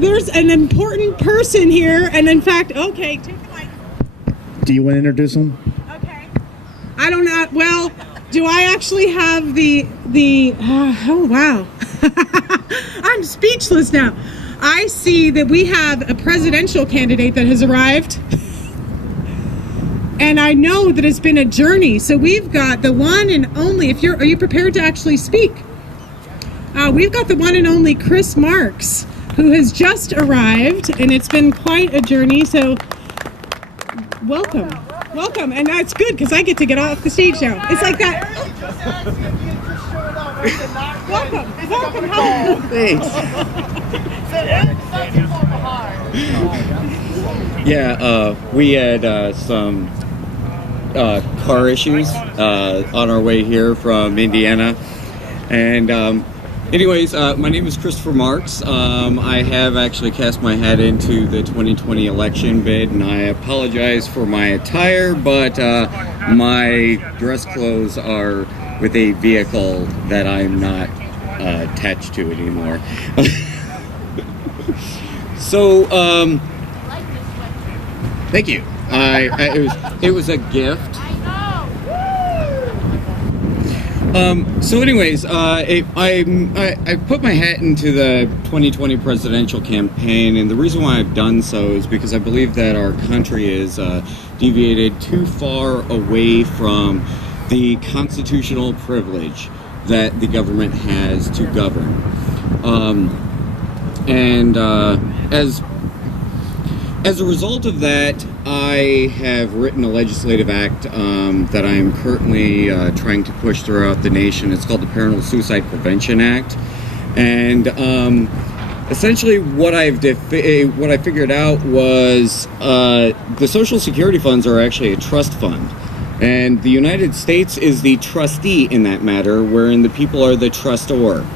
there's an important person here, and in fact, okay, take the mic. Do you want to introduce him? Okay. I don't know. Well, do I actually have the oh wow. I'm speechless now. I see that we have a presidential candidate that has arrived. And I know that it's been a journey. So we've got the one and only, are you prepared to actually speak? We've got the one and only Chris Marks, who has just arrived, and it's been quite a journey. So welcome. Welcome. And that's good because I get to get off the stage now. It's like that. Welcome. Thanks. Yeah, we had some car issues on our way here from Indiana. And anyways, my name is Christopher Marks. I have actually cast my hat into the 2020 election bid, and I apologize for my attire, but my dress clothes are with a vehicle that I'm not attached to anymore. So, thank you. It was a gift. So anyways, I put my hat into the 2020 presidential campaign, and the reason why I've done so is because I believe that our country is deviated too far away from the constitutional privilege that the government has to govern. As a result of that, I have written a legislative act that I am currently trying to push throughout the nation. It's called the Parental Suicide Prevention Act. And essentially what I figured out was the Social Security funds are actually a trust fund. And the United States is the trustee in that matter, wherein the people are the trustor.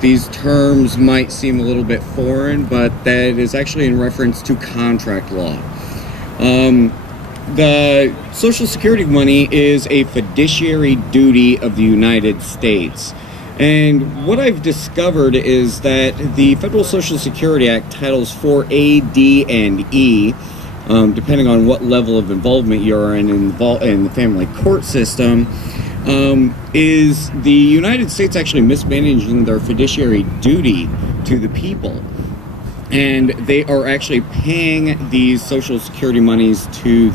These terms might seem a little bit foreign, but that is actually in reference to contract law. The Social Security money is a fiduciary duty of the United States. And what I've discovered is that the Federal Social Security Act, Titles 4A, D, and E, depending on what level of involvement you're in the family court system, is the United States actually mismanaging their fiduciary duty to the people. And they are actually paying these Social Security monies to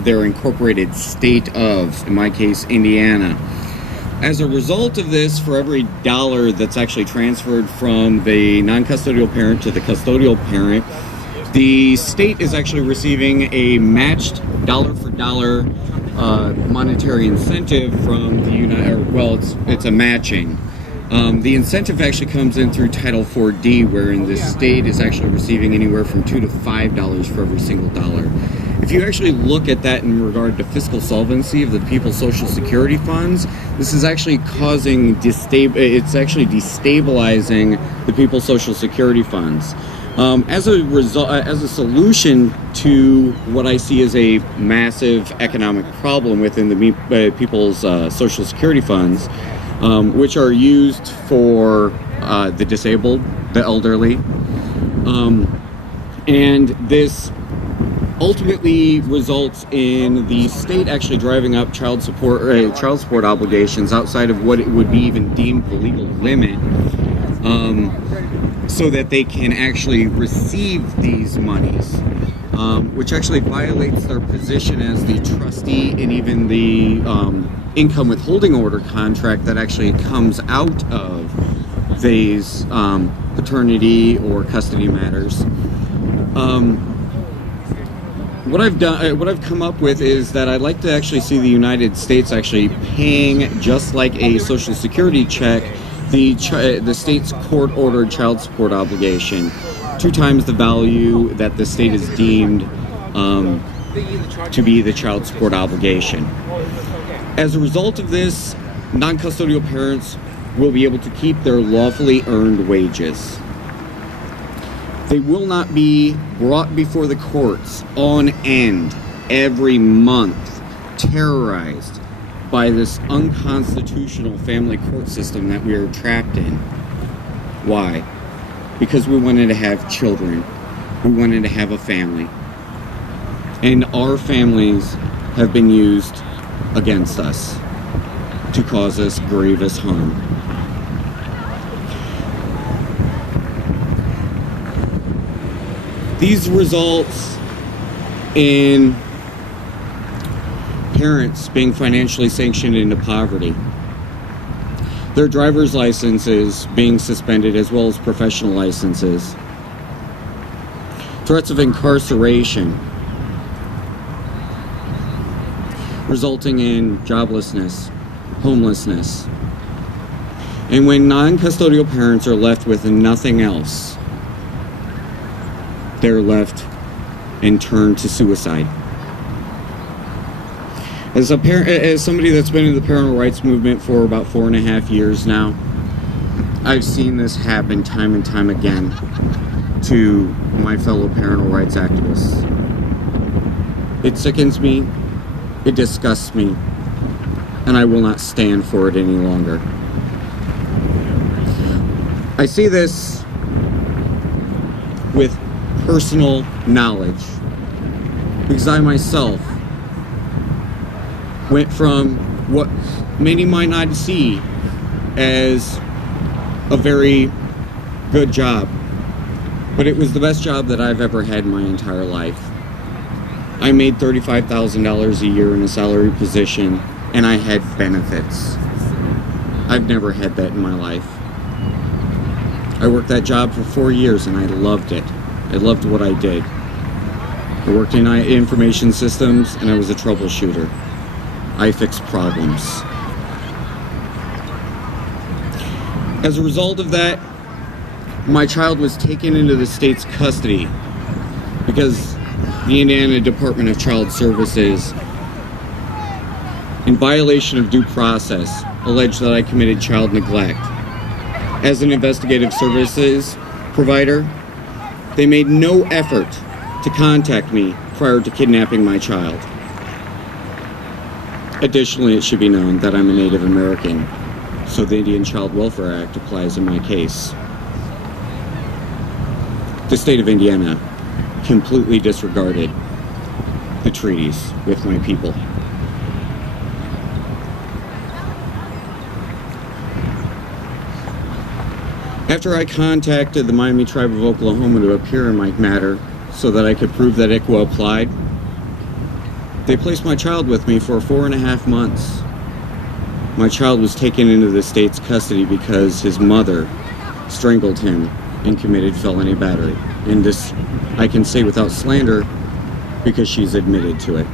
their incorporated state of, in my case, Indiana. As a result of this, for every dollar that's actually transferred from the non-custodial parent to the custodial parent, the state is actually receiving a matched dollar-for-dollar monetary incentive from the it's a matching. The incentive actually comes in through Title 4D, wherein the state is actually receiving anywhere from $2 to $5 for every single dollar. If you actually look at that in regard to fiscal solvency of the people's Social Security funds, this is actually it's actually destabilizing the people's Social Security funds. As a solution to what I see as a massive economic problem within the people's Social Security funds, which are used for the disabled, the elderly, and this ultimately results in the state actually driving up child support obligations outside of what it would be even deemed the legal limit, so that they can actually receive these monies, which actually violates their position as the trustee and even the income withholding order contract that actually comes out of these paternity or custody matters. What I've come up with is that I'd like to actually see the United States actually paying, just like a Social Security check, the state's court-ordered child support obligation, 2 times the value that the state is deemed to be the child support obligation. As a result of this, non-custodial parents will be able to keep their lawfully earned wages. They will not be brought before the courts on end every month, terrorized by this unconstitutional family court system that we are trapped in. Why? because we wanted to have children. We wanted to have a family. And our families have been used against us to cause us grievous harm. These results in parents being financially sanctioned into poverty, their driver's licenses being suspended as well as professional licenses, threats of incarceration, resulting in joblessness, homelessness. And when non-custodial parents are left with nothing else, they're left and turned to suicide. As somebody that's been in the parental rights movement for about 4.5 years now, I've seen this happen time and time again to my fellow parental rights activists. It sickens me, it disgusts me, and I will not stand for it any longer. I see this with personal knowledge because I myself went from what many might not see as a very good job, but it was the best job that I've ever had in my entire life. I made $35,000 a year in a salary position, and I had benefits. I've never had that in my life. I worked that job for 4 years, and I loved it. I loved what I did. I worked in information systems, and I was a troubleshooter. I fixed problems. As a result of that, my child was taken into the state's custody because the Indiana Department of Child Services, in violation of due process, alleged that I committed child neglect. As an investigative services provider, they made no effort to contact me prior to kidnapping my child. Additionally, it should be known that I'm a Native American, so the Indian Child Welfare Act applies in my case. The state of Indiana completely disregarded the treaties with my people. After I contacted the Miami Tribe of Oklahoma to appear in my matter so that I could prove that ICWA applied, they placed my child with me for 4.5 months. My child was taken into the state's custody because his mother strangled him and committed felony battery. And this I can say without slander because she's admitted to it.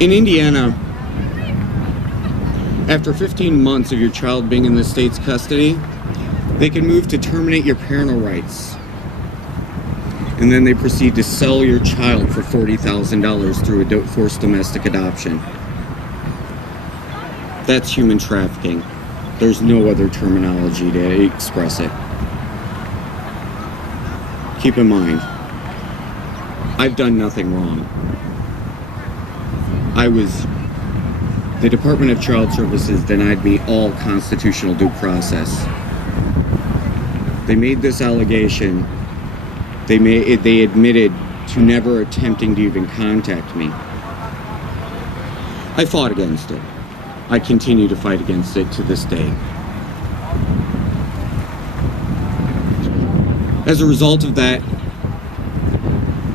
In Indiana, after 15 months of your child being in the state's custody, they can move to terminate your parental rights. And then they proceed to sell your child for $40,000 through a forced domestic adoption. That's human trafficking. There's no other terminology to express it. Keep in mind, I've done nothing wrong. The Department of Child Services denied me all constitutional due process. They made this allegation. They admitted to never attempting to even contact me. I fought against it. I continue to fight against it to this day. As a result of that,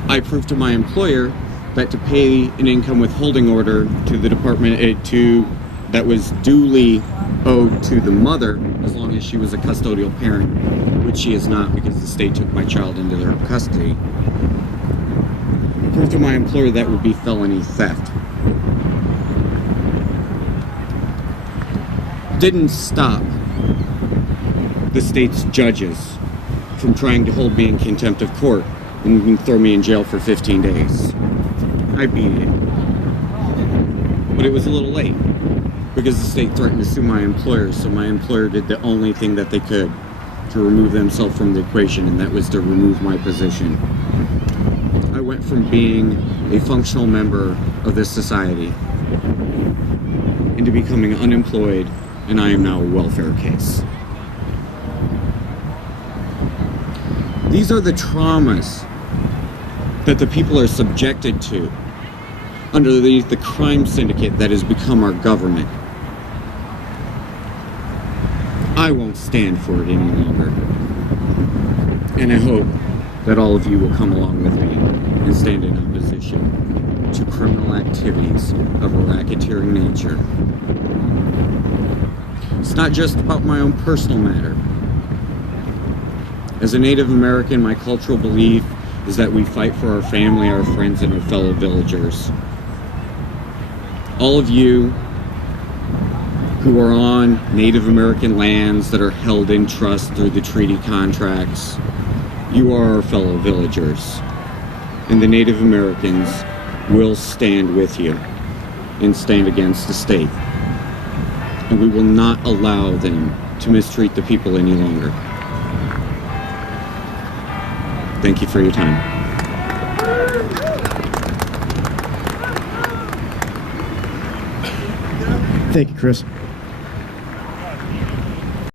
I proved to my employer that to pay an income withholding order to the department that was duly owed to the mother, as long as she was a custodial parent, which she is not because the state took my child into their custody. Proved to my employer that would be felony theft. Didn't stop the state's judges from trying to hold me in contempt of court and throw me in jail for 15 days. I beat it. But it was a little late because the state threatened to sue my employer, so my employer did the only thing that they could to remove themselves from the equation, and that was to remove my position. I went from being a functional member of this society into becoming unemployed, and I am now a welfare case. These are the traumas that the people are subjected to under the crime syndicate that has become our government. I won't stand for it any longer. And I hope that all of you will come along with me and stand in opposition to criminal activities of a racketeering nature. It's not just about my own personal matter. As a Native American, my cultural belief is that we fight for our family, our friends, and our fellow villagers. All of you who are on Native American lands that are held in trust through the treaty contracts, you are our fellow villagers. And the Native Americans will stand with you and stand against the state. And we will not allow them to mistreat the people any longer. Thank you for your time. Thank you, Chris.